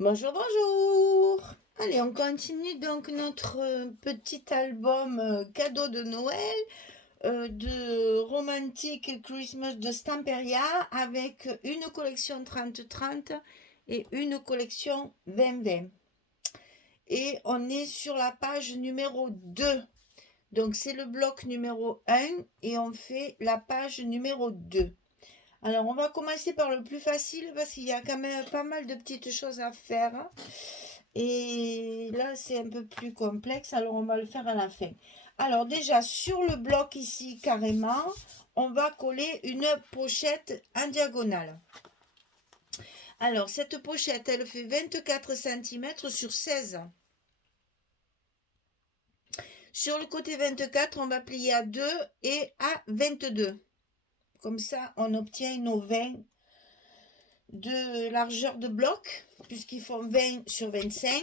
Bonjour, bonjour. Allez, on continue donc notre petit album cadeau de Noël de Romantic Christmas de Stamperia avec une collection 30-30 et une collection 20-20. Et on est sur la page numéro 2. Donc c'est le bloc numéro 1 et on fait la page numéro 2. Alors on va commencer par le plus facile parce qu'il y a quand même pas mal de petites choses à faire. Et là, c'est un peu plus complexe, alors on va le faire à la fin. Alors déjà, sur le bloc ici, carrément, on va coller une pochette en diagonale. Alors, cette pochette, elle fait 24 cm sur 16. Sur le côté 24, on va plier à 2 et à 22. Comme ça, on obtient nos 20 de largeur de bloc, puisqu'ils font 20 sur 25.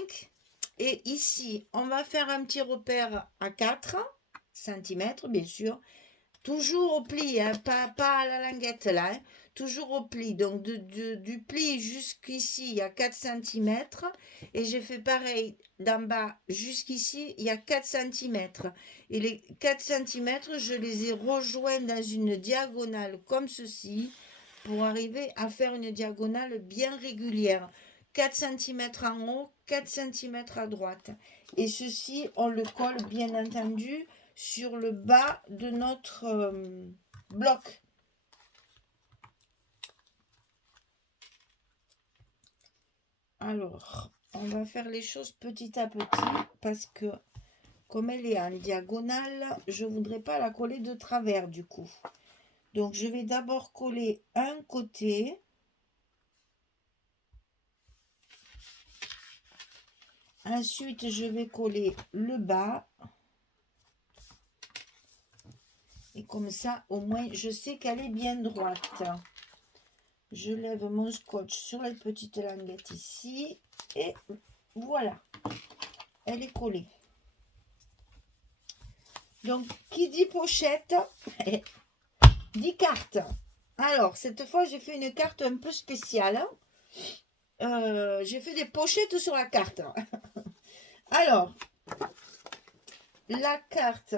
Et ici, on va faire un petit repère à 4 cm, bien sûr. Toujours au pli, hein, pas à la languette là. Hein. Toujours au pli. Donc du pli jusqu'ici, il y a 4 cm. Et j'ai fait pareil d'en bas jusqu'ici, il y a 4 cm. Et les 4 cm, je les ai rejoints dans une diagonale comme ceci pour arriver à faire une diagonale bien régulière. 4 cm en haut, 4 cm à droite. Et ceci, on le colle bien entendu sur le bas de notre bloc. Alors, on va faire les choses petit à petit parce que comme elle est en diagonale, je ne voudrais pas la coller de travers du coup. Donc, je vais d'abord coller un côté. Ensuite, je vais coller le bas. Et comme ça, au moins, je sais qu'elle est bien droite. Je lève mon scotch sur la petite languette ici. Et voilà, elle est collée. Donc, qui dit pochette, dit carte. Alors, cette fois, j'ai fait une carte un peu spéciale. J'ai fait des pochettes sur la carte. Alors, la carte,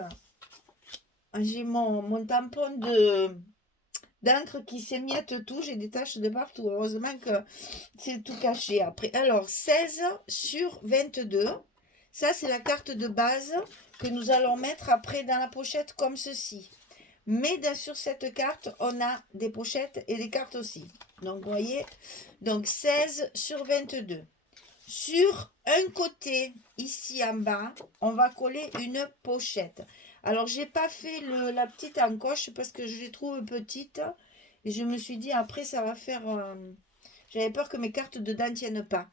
j'ai mon tampon d'encre qui s'émiette tout. J'ai des taches de partout. Heureusement que c'est tout caché après. Alors, 16 sur 22. Ça, c'est la carte de base que nous allons mettre après dans la pochette comme ceci. Mais sur cette carte, on a des pochettes et des cartes aussi. Donc, vous voyez, donc 16 sur 22. Sur un côté, ici en bas, on va coller une pochette. Alors, j'ai pas fait la petite encoche parce que je les trouve petites. Et je me suis dit, après, ça va faire... j'avais peur que mes cartes dedans ne tiennent pas.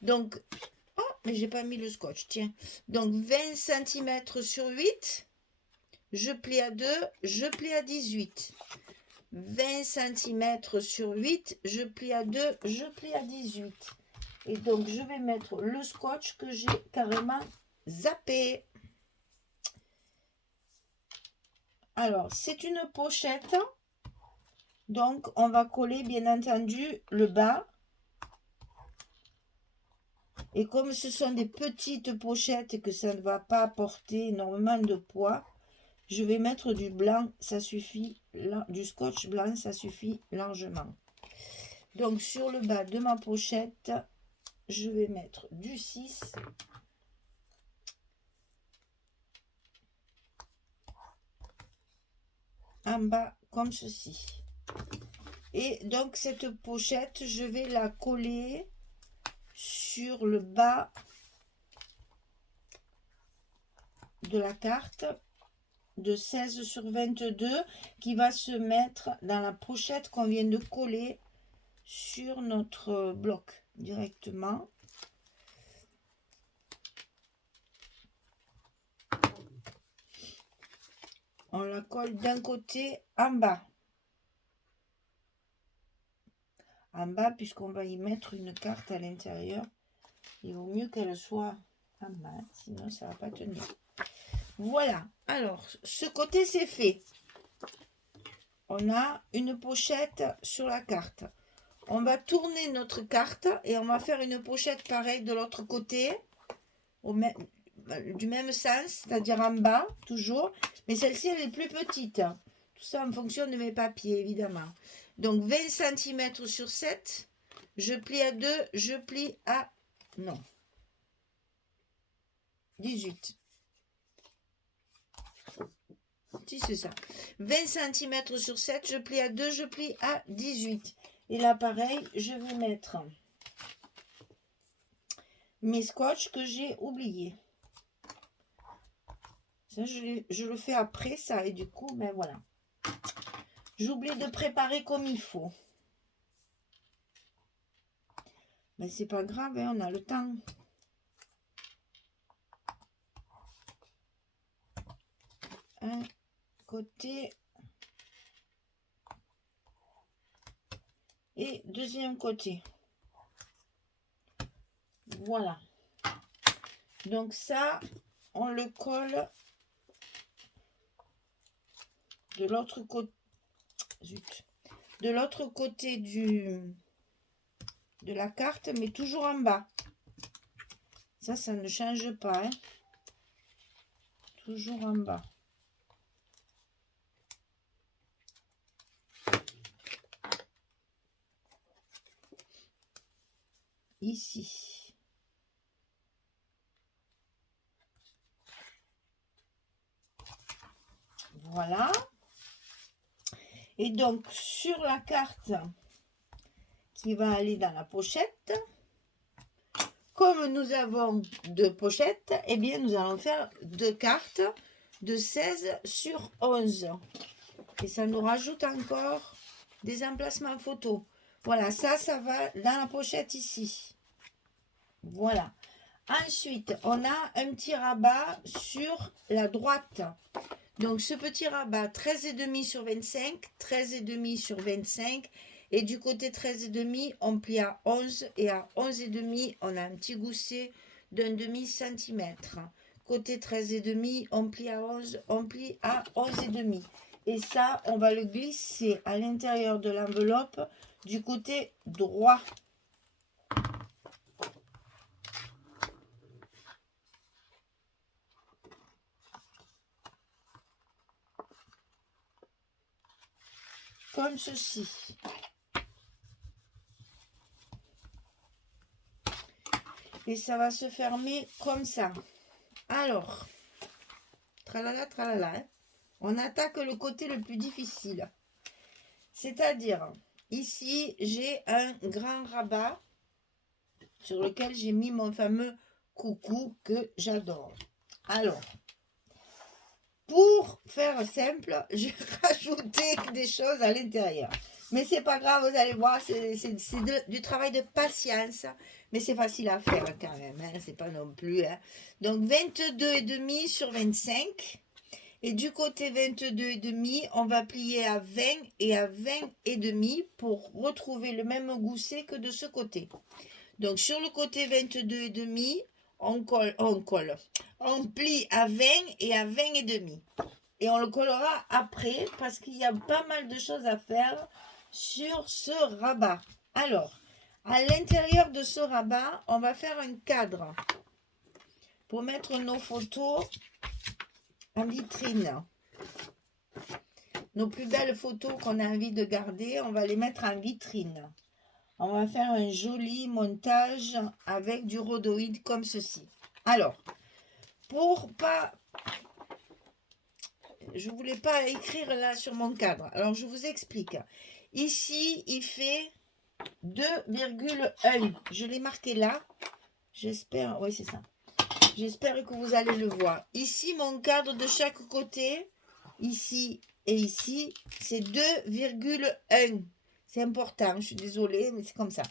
Donc, oh, mais j'ai pas mis le scotch, tiens. Donc, 20 cm sur 8. Je plie à 2, je plie à 18. 20 cm sur 8, je plie à 2, je plie à 18. Et donc, je vais mettre le scotch que j'ai carrément zappé. Alors, c'est une pochette. Donc, on va coller, bien entendu, le bas. Et comme ce sont des petites pochettes et que ça ne va pas apporter énormément de poids, je vais mettre du blanc, ça suffit, du scotch blanc, ça suffit largement. Donc, sur le bas de ma pochette, je vais mettre du 6. En bas, comme ceci. Et donc, cette pochette, je vais la coller sur le bas de la carte de 16 sur 22 qui va se mettre dans la pochette qu'on vient de coller sur notre bloc directement. On la colle d'un côté en bas. En bas, puisqu'on va y mettre une carte à l'intérieur, il vaut mieux qu'elle soit en bas, sinon ça ne va pas tenir. Voilà, alors ce côté c'est fait. On a une pochette sur la carte. on va tourner notre carte et on va faire une pochette pareille de l'autre côté, du même sens, c'est-à-dire en bas, toujours. Mais celle-ci, elle est plus petite. Tout ça en fonction de mes papiers, évidemment. Donc, 20 cm sur 7. Je plie à 2, je plie à... Non. 18. Si, c'est ça. 20 cm sur 7, je plie à 2, je plie à 18. Et là, pareil, je vais mettre mes scotch que j'ai oubliés. Ça, je le fais après ça. Et du coup, ben voilà. J'oublie de préparer comme il faut. Mais c'est pas grave, hein, on a le temps. Un côté. Et deuxième côté. Voilà. Donc ça, on le colle de l'autre côté. Zut. De l'autre côté de la carte, mais toujours en bas. Ça ne change pas. Hein. Toujours en bas. Ici. Voilà. Et donc, sur la carte qui va aller dans la pochette, comme nous avons deux pochettes, eh bien, nous allons faire deux cartes de 16 sur 11. Et ça nous rajoute encore des emplacements photos. Voilà, ça va dans la pochette ici. Voilà. Ensuite, on a un petit rabat sur la droite. Donc, ce petit rabat, 13,5 sur 25, 13,5 sur 25. Et du côté 13,5, on plie à 11. Et à 11,5, on a un petit gousset d'un demi-centimètre. Côté 13,5, on plie à 11, on plie à 11,5. Et ça, on va le glisser à l'intérieur de l'enveloppe du côté droit. Comme ceci. Et ça va se fermer comme ça. Alors, tralala, tralala, hein. On attaque le côté le plus difficile. C'est-à-dire, ici, j'ai un grand rabat sur lequel j'ai mis mon fameux coucou que j'adore. Alors, pour faire simple, j'ai rajouté des choses à l'intérieur. Mais c'est pas grave, vous allez voir, c'est du travail de patience. Mais c'est facile à faire quand même, hein, c'est pas non plus. Hein. Donc 22,5 sur 25. Et du côté 22,5, on va plier à 20 et à 20,5 pour retrouver le même gousset que de ce côté. Donc sur le côté 22,5, on plie à 20 et à 20,5. Et on le collera après parce qu'il y a pas mal de choses à faire sur ce rabat. Alors, à l'intérieur de ce rabat, on va faire un cadre pour mettre nos photos en vitrine. Nos plus belles photos qu'on a envie de garder, on va les mettre en vitrine. On va faire un joli montage avec du rhodoïde comme ceci. Alors, pour pas... Je voulais pas écrire là sur mon cadre. Alors, je vous explique. Ici, il fait 2,1. Je l'ai marqué là. J'espère... Oui, c'est ça. J'espère que vous allez le voir. Ici, mon cadre de chaque côté, ici et ici, c'est 2,1. C'est important, je suis désolée, mais c'est comme ça.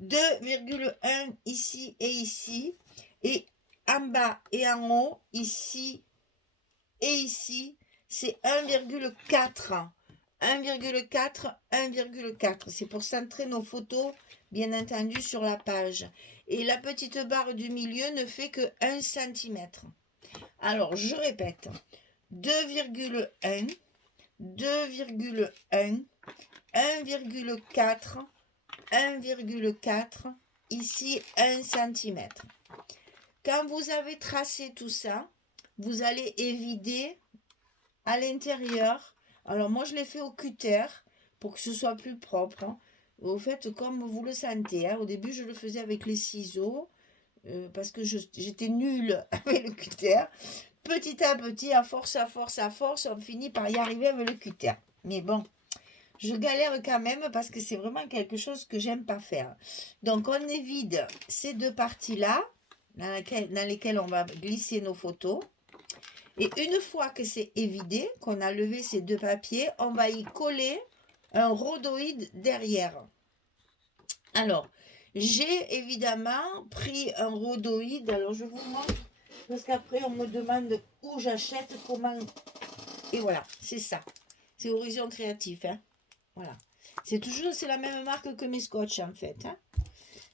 2,1 ici et ici. Et en bas et en haut, ici et ici, c'est 1,4. 1,4, 1,4. C'est pour centrer nos photos, bien entendu, sur la page. Et la petite barre du milieu ne fait que 1 cm. Alors, je répète. 2,1, 2,1, 1,4, 1,4, ici 1 cm. Quand vous avez tracé tout ça, vous allez évider à l'intérieur. Alors moi je l'ai fait au cutter pour que ce soit plus propre, hein. Vous faites comme vous le sentez, hein. Au début je le faisais avec les ciseaux parce que j'étais nulle avec le cutter. Petit à petit, à force, on finit par y arriver avec le cutter. Mais bon, je galère quand même parce que c'est vraiment quelque chose que j'aime pas faire. Donc on évite ces deux parties-là dans lesquelles on va glisser nos photos. Et une fois que c'est évidé, qu'on a levé ces deux papiers, on va y coller un rhodoïde derrière. Alors, j'ai évidemment pris un rhodoïde. Alors, je vous montre parce qu'après, on me demande où j'achète, comment. Et voilà, c'est ça. C'est Horizon Créatif, hein. Voilà. C'est la même marque que mes scotch, en fait, hein.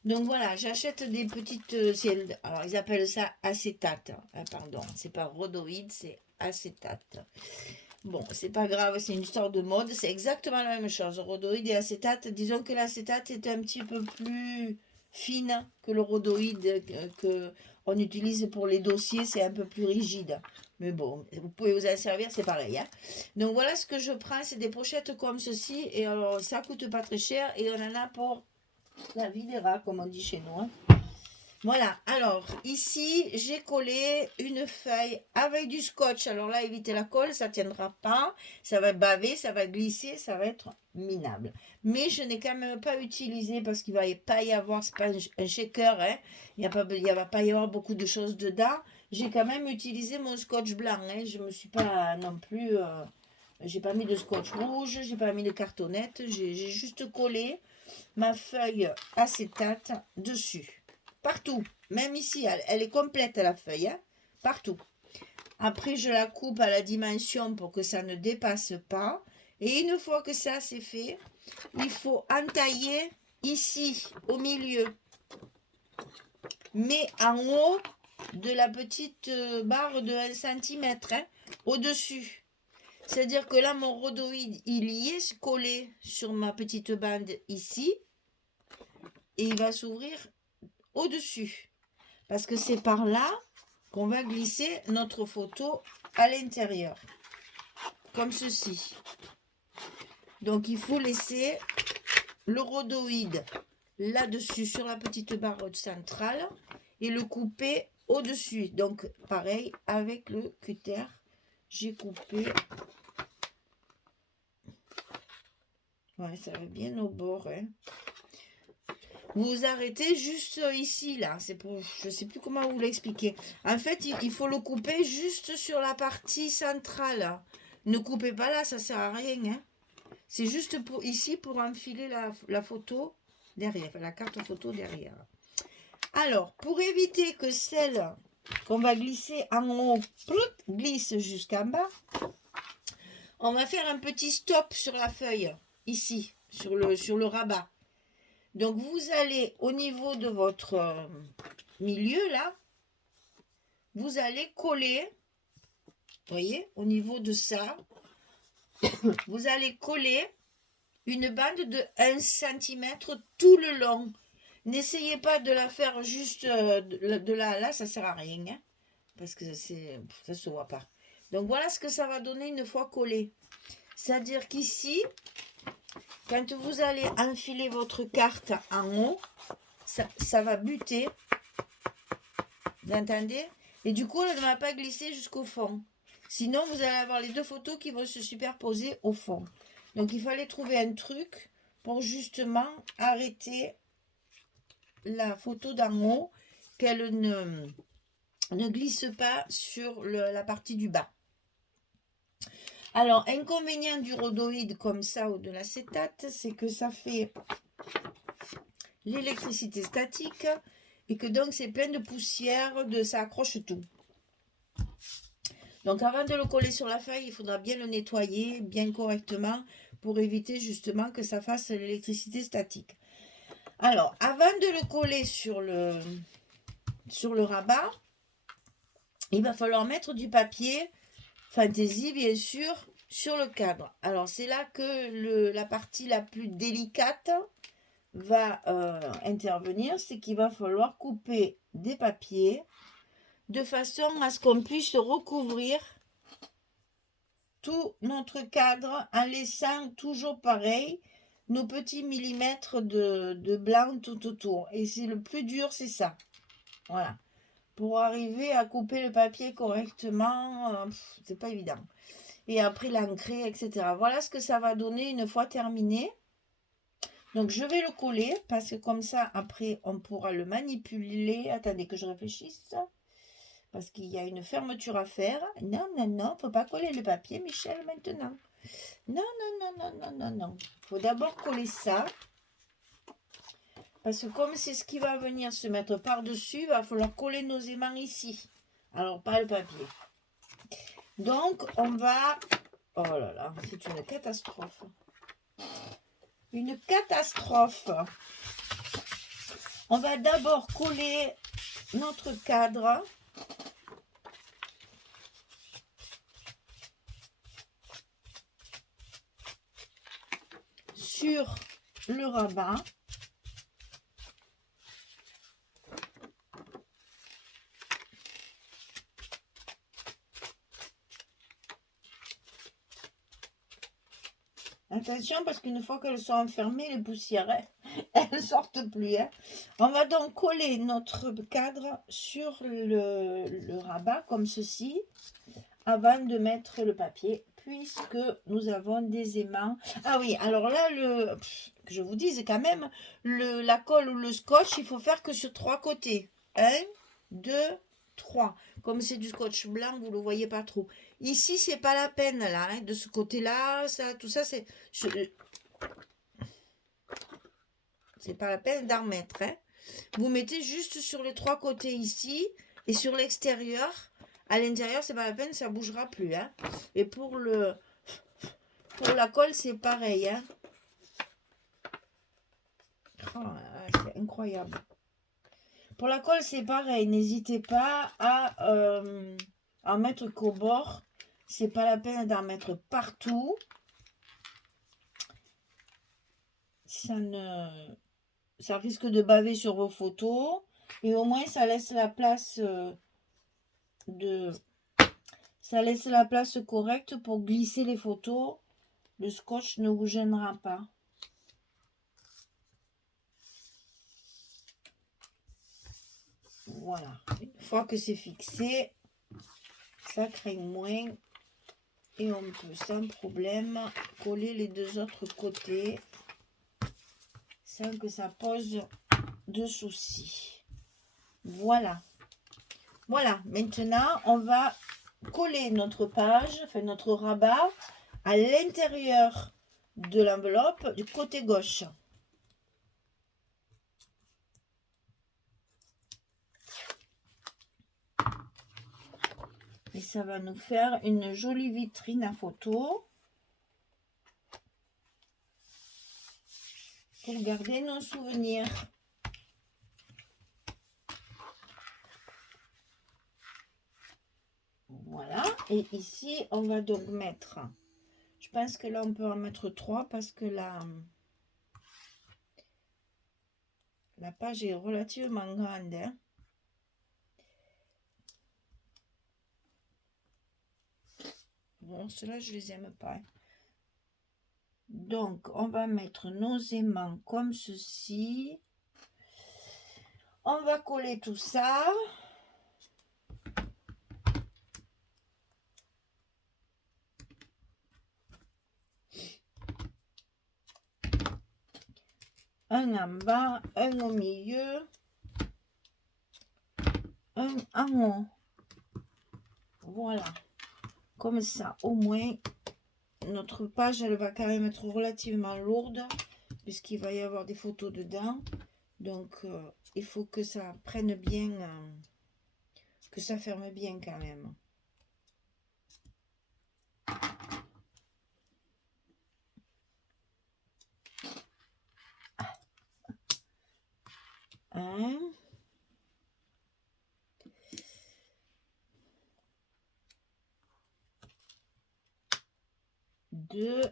Donc voilà, j'achète des petites. Alors ils appellent ça acétate. Hein, pardon, c'est pas rhodoïde, c'est acétate. Bon, c'est pas grave, c'est une histoire de mode. C'est exactement la même chose. Rhodoïde et acétate. Disons que l'acétate est un petit peu plus fine que le rhodoïde que on utilise pour les dossiers. C'est un peu plus rigide. Mais bon, vous pouvez vous en servir, c'est pareil, hein. Donc voilà ce que je prends, c'est des pochettes comme ceci. Et alors ça coûte pas très cher et on en a pour la vie des rats, comme on dit chez nous, hein. Voilà, alors ici j'ai collé une feuille avec du scotch. Alors là, évitez la colle, ça ne tiendra pas, ça va baver, ça va glisser, ça va être minable. Mais je n'ai quand même pas utilisé parce qu'il ne va pas y avoir, c'est pas un shaker, hein. Il ne va pas y avoir beaucoup de choses dedans. J'ai quand même utilisé mon scotch blanc, hein. Je ne me suis pas non plus, j'ai pas mis de scotch rouge, j'ai pas mis de cartonnette, j'ai juste collé ma feuille acétate dessus. Partout. Même ici, elle est complète la feuille, hein. Partout. Après, je la coupe à la dimension pour que ça ne dépasse pas. Et une fois que ça c'est fait, il faut entailler ici, au milieu. Mais en haut de la petite barre de 1 cm, hein, au-dessus. C'est-à-dire que là, mon rhodoïde, il y est collé sur ma petite bande ici. Et il va s'ouvrir au-dessus. Parce que c'est par là qu'on va glisser notre photo à l'intérieur. Comme ceci. Donc il faut laisser le rhodoïde là-dessus sur la petite barre centrale et le couper au-dessus. Donc pareil avec le cutter, j'ai coupé. Ouais, ça va bien au bord, hein. Vous arrêtez juste ici, là. C'est pour, je ne sais plus comment vous l'expliquer. En fait, il faut le couper juste sur la partie centrale. Ne coupez pas là, ça ne sert à rien, hein. C'est juste pour ici pour enfiler la photo derrière, la carte photo derrière. Alors, pour éviter que celle qu'on va glisser en haut glisse jusqu'en bas, on va faire un petit stop sur la feuille, ici, sur le rabat. Donc, vous allez au niveau de votre milieu, là, vous allez coller, vous voyez, au niveau de ça, vous allez coller une bande de 1 cm tout le long. N'essayez pas de la faire juste de là à là, ça ne sert à rien, hein, parce que ça ne se voit pas. Donc, voilà ce que ça va donner une fois collé. C'est-à-dire qu'ici, quand vous allez enfiler votre carte en haut, ça va buter. Vous entendez? Et du coup, elle ne va pas glisser jusqu'au fond. Sinon, vous allez avoir les deux photos qui vont se superposer au fond. Donc, il fallait trouver un truc pour justement arrêter la photo d'en haut, qu'elle ne glisse pas sur la partie du bas. Alors, inconvénient du rhodoïde comme ça ou de l'acétate, c'est que ça fait l'électricité statique et que donc c'est plein de poussière, ça accroche tout. Donc avant de le coller sur la feuille, il faudra bien le nettoyer bien correctement pour éviter justement que ça fasse l'électricité statique. Alors, avant de le coller sur le rabat, il va falloir mettre du papier fantaisie, bien sûr, sur le cadre. Alors, c'est là que la partie la plus délicate, va intervenir, c'est qu'il va falloir couper des papiers de façon à ce qu'on puisse recouvrir tout notre cadre en laissant toujours pareil nos petits millimètres de blanc tout autour. Et c'est le plus dur, c'est ça. Voilà. Pour arriver à couper le papier correctement, c'est pas évident. Et après l'ancrer, etc. Voilà ce que ça va donner une fois terminé. Donc je vais le coller parce que comme ça, après, on pourra le manipuler. Attendez que je réfléchisse. Parce qu'il y a une fermeture à faire. Non, non, non, faut pas coller le papier, Michel, maintenant. Non, non, non, non, non, non, non. Il faut d'abord coller ça. Parce que comme c'est ce qui va venir se mettre par-dessus, il va falloir coller nos aimants ici. Alors, pas le papier. Donc, on va... Oh là là, c'est une catastrophe. Une catastrophe. On va d'abord coller notre cadre. Sur le rabat. Attention parce qu'une fois qu'elles sont enfermées, les poussières, elles ne sortent plus. Hein. On va donc coller notre cadre sur le rabat comme ceci avant de mettre le papier puisque nous avons des aimants. Ah oui, alors là, que je vous dise quand même, la colle ou le scotch, il faut faire que sur 3 côtés. 1, 2, 3. Comme c'est du scotch blanc, vous ne le voyez pas trop. Ici, c'est pas la peine, là. Hein, de ce côté-là, ça, tout ça, c'est pas la peine d'en mettre. Hein. Vous mettez juste sur les 3 côtés ici et sur l'extérieur. À l'intérieur, c'est pas la peine, ça bougera plus. Hein. Et pour la colle, c'est pareil. Hein. Oh, c'est incroyable. Pour la colle, c'est pareil. N'hésitez pas à en mettre qu'au bord. C'est pas la peine d'en mettre partout. Ça risque de baver sur vos photos. Et au moins, ça laisse la place correcte pour glisser les photos. Le scotch ne vous gênera pas. Voilà. Une fois que c'est fixé, ça craint moins. Et on peut sans problème coller les 2 autres côtés sans que ça pose de soucis. Voilà. Voilà. Maintenant, on va coller notre page, enfin notre rabat, à l'intérieur de l'enveloppe du côté gauche. Et ça va nous faire une jolie vitrine à photo pour garder nos souvenirs. Voilà. Et ici, on va donc mettre... Je pense que là, on peut en mettre 3 parce que la page est relativement grande. Hein. Bon, ceux-là, je les aime pas. Donc, on va mettre nos aimants comme ceci. On va coller tout ça. Un en bas, un au milieu, un en haut. Voilà. Comme ça, au moins, notre page, elle va quand même être relativement lourde, puisqu'il va y avoir des photos dedans. Donc, il faut que ça prenne bien, que ça ferme bien quand même. Un. 2.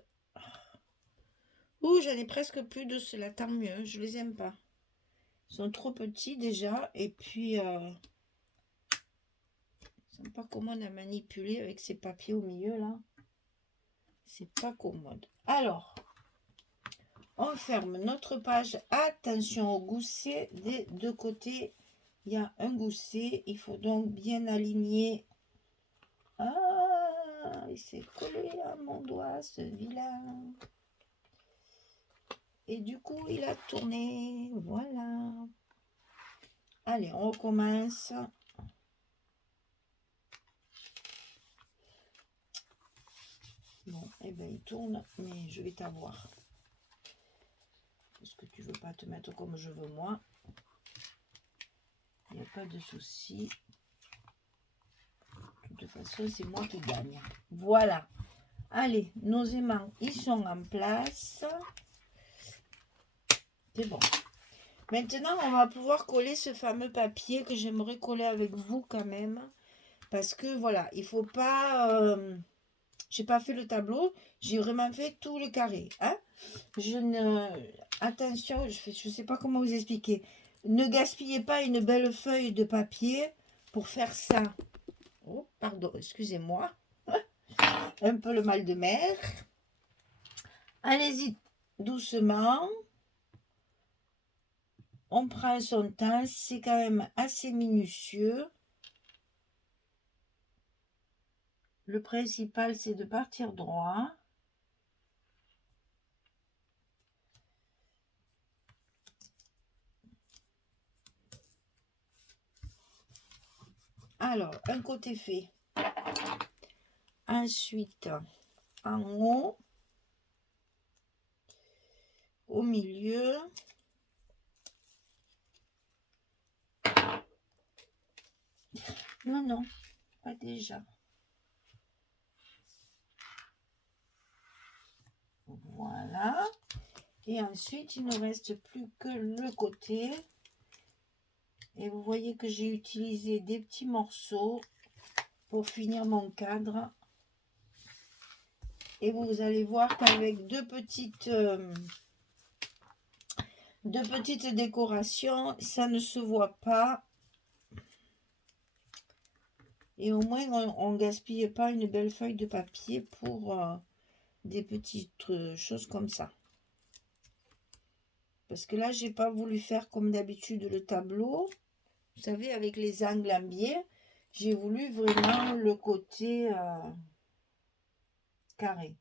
coup, j'en ai presque plus de cela. Tant mieux, je les aime pas. Ils sont trop petits déjà. Et puis, ils sont pas commodes à manipuler avec ces papiers au milieu là. C'est pas commode. Alors, on ferme notre page. Attention au gousset des deux côtés. Il y a un gousset. Il faut donc bien aligner. Ah, il s'est collé à mon doigt, ce vilain. Et du coup, il a tourné. Voilà. Allez, on recommence. Bon, et bien il tourne, mais je vais t'avoir. Parce que tu veux pas te mettre comme je veux moi. Il n'y a pas de souci. De toute façon, c'est moi qui gagne. Voilà. Allez, nos aimants, ils sont en place. C'est bon. Maintenant, on va pouvoir coller ce fameux papier que j'aimerais coller avec vous quand même. Parce que voilà, il faut pas... j'ai pas fait le tableau, j'ai vraiment fait tout le carré. Hein. Je ne... Attention, je sais pas comment vous expliquer. Ne gaspillez pas une belle feuille de papier pour faire ça. Oh, pardon, excusez-moi. Un peu le mal de mer. Allez-y doucement. On prend son temps, c'est quand même assez minutieux. Le principal, c'est de partir droit. Alors, un côté fait. Ensuite, en haut, au milieu. Non, non, pas déjà. Voilà. Et ensuite, il ne reste plus que le côté. Et vous voyez que j'ai utilisé des petits morceaux pour finir mon cadre. Et vous allez voir qu'avec deux petites décorations, ça ne se voit pas. Et au moins, on ne gaspille pas une belle feuille de papier pour des petites choses comme ça. Parce que là, j'ai pas voulu faire comme d'habitude le tableau. Vous savez, avec les angles en biais, j'ai voulu vraiment le côté carré.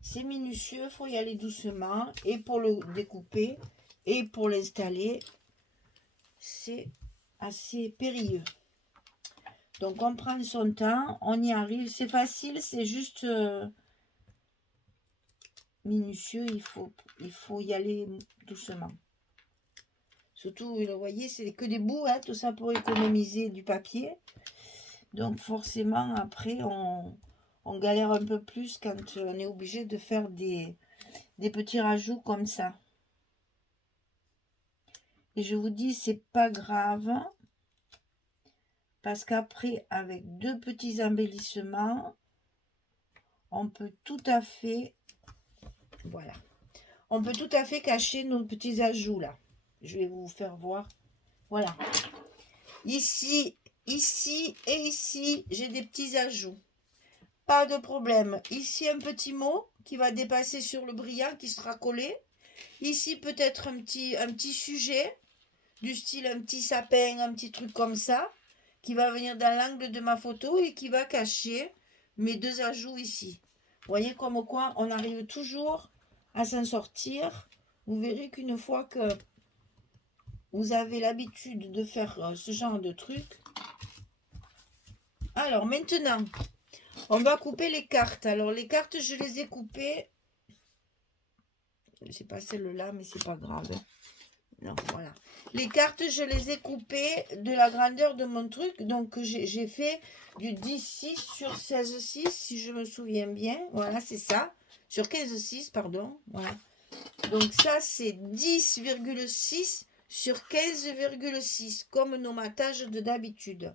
C'est minutieux, il faut y aller doucement. Et pour le découper et pour l'installer, c'est assez périlleux. Donc on prend son temps, on y arrive. C'est facile, c'est juste minutieux, il faut y aller doucement. Surtout, vous voyez, c'est que des bouts, hein, tout ça pour économiser du papier. Donc forcément, après, on galère un peu plus quand on est obligé de faire des petits rajouts comme ça. Et je vous dis, c'est pas grave. Parce qu'après, avec deux petits embellissements, on peut tout à fait... Voilà. On peut tout à fait cacher nos petits ajouts là. Je vais vous faire voir. Voilà. Ici, ici et ici, j'ai des petits ajouts. Pas de problème. Ici, un petit mot qui va dépasser sur le brillant qui sera collé. Ici, peut-être un petit sujet du style un petit sapin, un petit truc comme ça qui va venir dans l'angle de ma photo et qui va cacher mes deux ajouts ici. Vous voyez comme quoi on arrive toujours à s'en sortir. Vous verrez qu'une fois que vous avez l'habitude de faire ce genre de truc. Alors maintenant, on va couper les cartes. Alors les cartes, je les ai coupées. C'est pas celle-là, mais c'est pas grave. Non, voilà. Les cartes, je les ai coupées de la grandeur de mon truc. Donc, j'ai fait du 10,6 sur 16,6, si je me souviens bien. Voilà, c'est ça. Sur 15,6, pardon. Voilà. Donc, ça, c'est 10,6 sur 15,6, comme nos matages de d'habitude.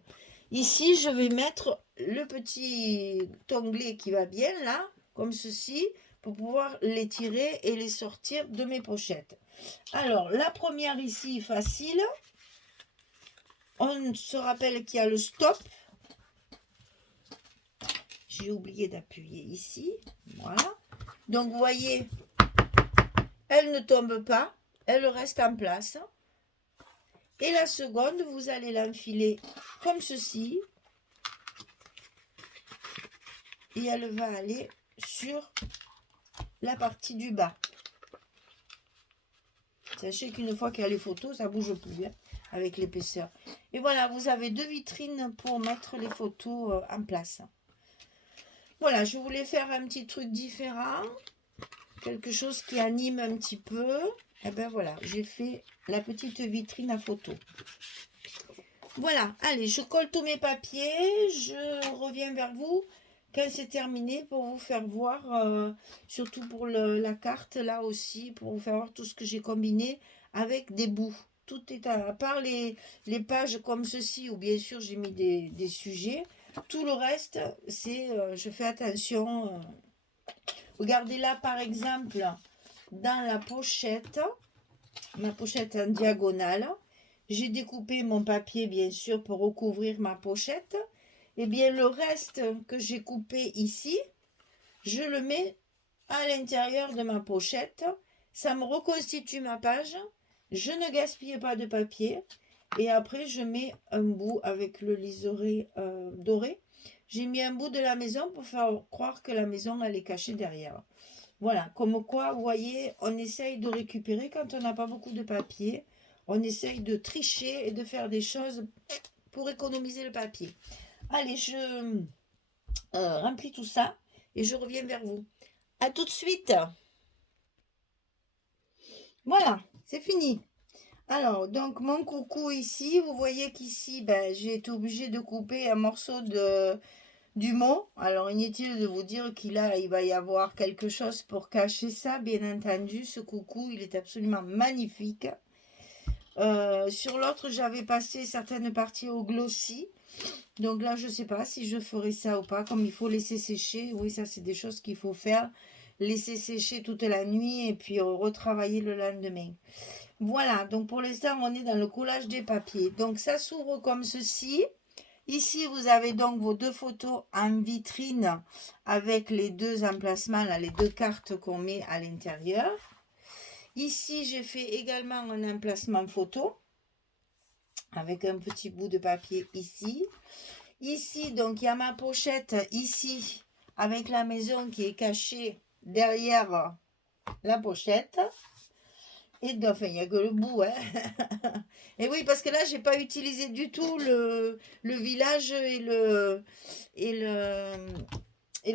Ici, je vais mettre le petit onglet qui va bien là, comme ceci, pour pouvoir les tirer et les sortir de mes pochettes. Alors, la première ici, facile. On se rappelle qu'il y a le stop. J'ai oublié d'appuyer ici. Voilà. Donc, vous voyez, elle ne tombe pas. Elle reste en place. Et la seconde, vous allez l'enfiler comme ceci. Et elle va aller sur la partie du bas. Sachez qu'une fois qu'il y a les photos, ça bouge plus hein, avec l'épaisseur. Et voilà, vous avez 2 vitrines pour mettre les photos en place. Voilà, je voulais faire un petit truc différent. Quelque chose qui anime un petit peu. Et ben voilà, j'ai fait la petite vitrine à photos. Voilà, allez, je colle tous mes papiers. Je reviens vers vous quand c'est terminé pour vous faire voir, surtout pour la carte là aussi, pour vous faire voir tout ce que j'ai combiné avec des bouts. Tout est à part les pages comme ceci où bien sûr j'ai mis des sujets. Tout le reste, c'est je fais attention. Regardez là par exemple dans la pochette, ma pochette en diagonale. J'ai découpé mon papier bien sûr pour recouvrir ma pochette. Et bien le reste que j'ai coupé ici, je le mets à l'intérieur de ma pochette. Ça me reconstitue ma page. Je ne gaspille pas de papier. Et après je mets un bout avec le liseré doré. J'ai mis un bout de la maison pour faire croire que la maison elle est cachée derrière. Voilà, comme quoi, vous voyez, on essaye de récupérer quand on n'a pas beaucoup de papier. On essaye de tricher et de faire des choses pour économiser le papier. Allez, je remplis tout ça et je reviens vers vous. À tout de suite. Voilà, c'est fini. Alors, donc mon coucou ici, vous voyez qu'ici, ben, j'ai été obligée de couper un morceau du mot. Alors, inutile de vous dire qu'il va y avoir quelque chose pour cacher ça, bien entendu. Ce coucou, il est absolument magnifique. Sur l'autre, j'avais passé certaines parties au glossy. Donc là, je ne sais pas si je ferai ça ou pas. Comme il faut laisser sécher. Oui, ça, c'est des choses qu'il faut faire. Laisser sécher toute la nuit et puis retravailler le lendemain. Voilà, donc pour l'instant, on est dans le collage des papiers. Donc ça s'ouvre comme ceci. Ici, vous avez donc vos 2 photos en vitrine avec les 2 emplacements, là, les 2 cartes qu'on met à l'intérieur. Ici, j'ai fait également un emplacement photo avec un petit bout de papier ici. Ici, donc, il y a ma pochette ici avec la maison qui est cachée derrière la pochette. Et enfin, il n'y a que le bout. Hein. Et oui, parce que là, j'ai pas utilisé du tout le village et le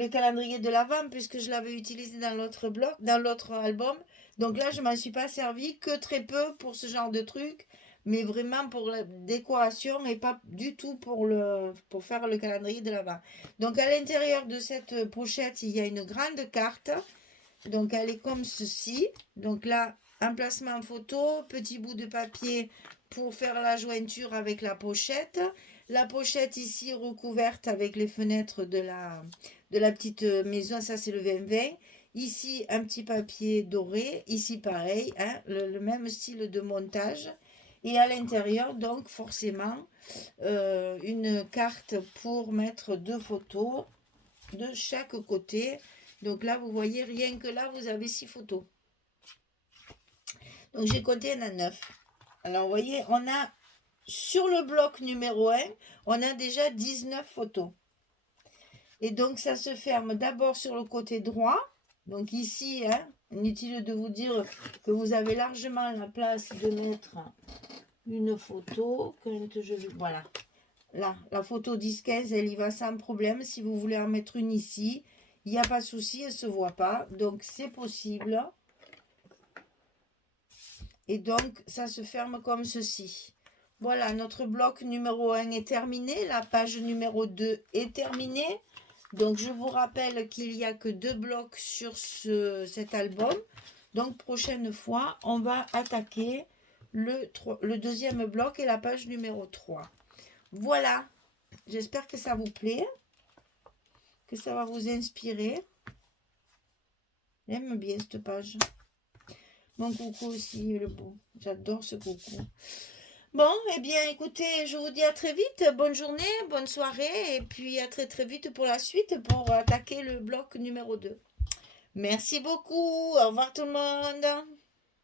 calendrier de l'Avent, puisque je l'avais utilisé dans l'autre bloc, dans l'autre album. Donc là, je m'en suis pas servi que très peu pour ce genre de truc, mais vraiment pour la décoration et pas du tout pour faire le calendrier de l'Avent. Donc à l'intérieur de cette pochette, il y a une grande carte. Donc elle est comme ceci. Donc là, emplacement photo, petit bout de papier pour faire la jointure avec la pochette. La pochette ici recouverte avec les fenêtres de la petite maison, ça c'est le 2020. Ici un petit papier doré, ici pareil, hein, le même style de montage. Et à l'intérieur donc forcément une carte pour mettre 2 photos de chaque côté. Donc là vous voyez, rien que là vous avez 6 photos. Donc j'ai compté, il y en a 9. Alors vous voyez, on a sur le bloc numéro 1, on a déjà 19 photos. Et donc ça se ferme d'abord sur le côté droit. Donc ici, hein, inutile de vous dire que vous avez largement la place de mettre une photo. Quand je vais, voilà. Là, la photo 10-15, elle y va sans problème. Si vous voulez en mettre une ici, il n'y a pas de souci, elle ne se voit pas. Donc c'est possible. Et donc, ça se ferme comme ceci. Voilà, notre bloc numéro 1 est terminé. La page numéro 2 est terminée. Donc, je vous rappelle qu'il n'y a que 2 blocs sur cet album. Donc, prochaine fois, on va attaquer le deuxième bloc et la page numéro 3. Voilà. J'espère que ça vous plaît, que ça va vous inspirer. J'aime bien cette page. Mon coucou aussi, le beau. J'adore ce coucou. Bon, eh bien, écoutez, je vous dis à très vite. Bonne journée, bonne soirée. Et puis à très très vite pour la suite, pour attaquer le bloc numéro 2. Merci beaucoup. Au revoir tout le monde.